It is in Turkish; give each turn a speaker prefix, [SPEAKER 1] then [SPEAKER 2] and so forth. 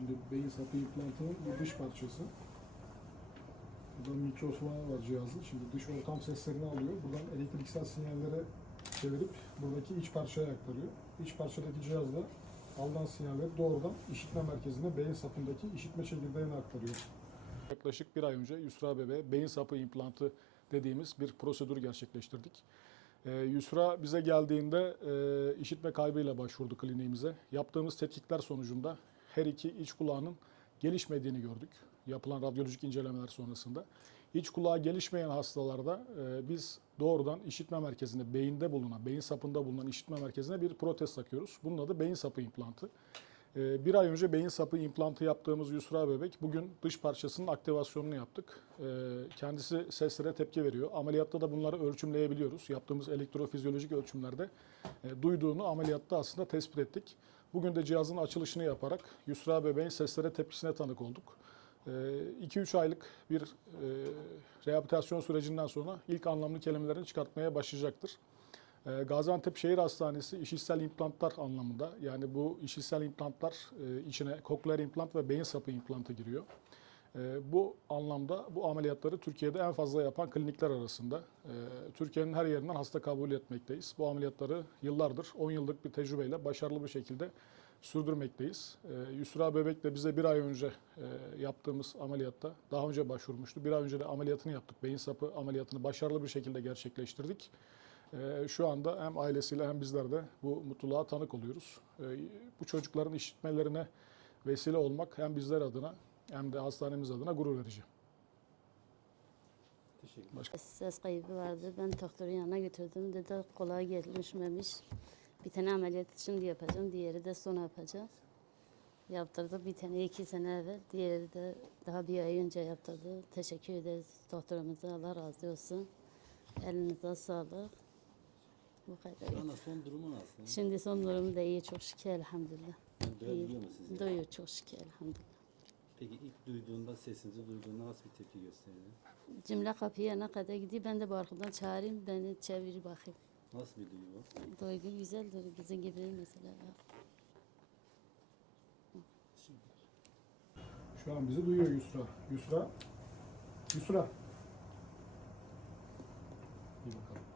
[SPEAKER 1] Şimdi beyin sapı implantının bu dış parçası. Burada mikrofonu var cihazın. Şimdi dış ortam seslerini alıyor. Buradan elektriksel sinyallere çevirip buradaki iç parçaya aktarıyor. İç parçadaki cihazla alınan sinyalleri doğrudan işitme merkezine beyin sapındaki işitme çekirdeğine aktarıyor. Yaklaşık bir ay önce Yusra Bebe beyin sapı implantı dediğimiz bir prosedür gerçekleştirdik. Ee, Yusra bize geldiğinde e, işitme kaybıyla başvurdu kliniğimize. Yaptığımız tetkikler sonucunda her iki iç kulağının gelişmediğini gördük. Yapılan radyolojik incelemeler sonrasında. İç kulağı gelişmeyen hastalarda e, biz doğrudan işitme merkezine, beyinde bulunan, beyin sapında bulunan işitme merkezine bir protez takıyoruz. Bunun adı beyin sapı implantı. Ee, Bir ay önce beyin sapı implantı yaptığımız Yusra Bebek bugün dış parçasının aktivasyonunu yaptık. Ee, Kendisi seslere tepki veriyor. Ameliyatta da bunları ölçümleyebiliyoruz. Yaptığımız elektrofizyolojik ölçümlerde e, duyduğunu ameliyatta aslında tespit ettik. Bugün de cihazın açılışını yaparak Yusra Bebeğin seslere tepkisine tanık olduk. 2-3 aylık bir e, rehabilitasyon sürecinden sonra ilk anlamlı kelimelerini çıkartmaya başlayacaktır. Ee, Gaziantep Şehir Hastanesi işitsel implantlar anlamında yani bu işitsel implantlar e, içine kokleer implant ve beyin sapı implantı giriyor. Ee, Bu anlamda bu ameliyatları Türkiye'de en fazla yapan klinikler arasında. Ee, Türkiye'nin her yerinden hasta kabul etmekteyiz. Bu ameliyatları yıllardır, 10 yıllık bir tecrübeyle başarılı bir şekilde sürdürmekteyiz. Ee, Yusra Bebek de bize bir ay önce e, yaptığımız ameliyatta daha önce başvurmuştu. Bir ay önce de ameliyatını yaptık. Beyin sapı ameliyatını başarılı bir şekilde gerçekleştirdik. Şu anda hem ailesiyle hem bizler de bu mutluluğa tanık oluyoruz. Bu çocukların işitmelerine vesile olmak hem bizler adına hem de hastanemiz adına gurur verici.
[SPEAKER 2] Teşekkür
[SPEAKER 1] Başka
[SPEAKER 3] Ses kaybı vardı. Ben doktorun yanına götürdüm. Dedi kolay gelişmemiş. Bir tane ameliyat şimdi yapacağım. Diğeri de sonra yapacağız. Yaptırdı bir tane iki sene evvel. Diğeri de daha bir ay önce yaptırdı. Teşekkür ederiz doktorumuza. Allah razı olsun. Elinize sağlık. Bu kadar.
[SPEAKER 2] Ana son durumu nasıl?
[SPEAKER 3] Şimdi son durum da iyi çok şükür elhamdülillah.
[SPEAKER 2] Yani duyabiliyor mu sizi?
[SPEAKER 3] Duyuyor çok şükür elhamdülillah.
[SPEAKER 2] Peki ilk duyduğunda, sesinizi duyduğunda nasıl bir tepki gösterdi?
[SPEAKER 3] Cümle kapıya ne kadar gidiyor ben de bu arkadan çağırayım beni çevir bakayım.
[SPEAKER 2] Nasıl bir duygu?
[SPEAKER 3] Duygu güzel duygu. Bizim gibi mesela.
[SPEAKER 1] Şu an bizi duyuyor Yusra. Yusra. Yusra. İyi bakalım.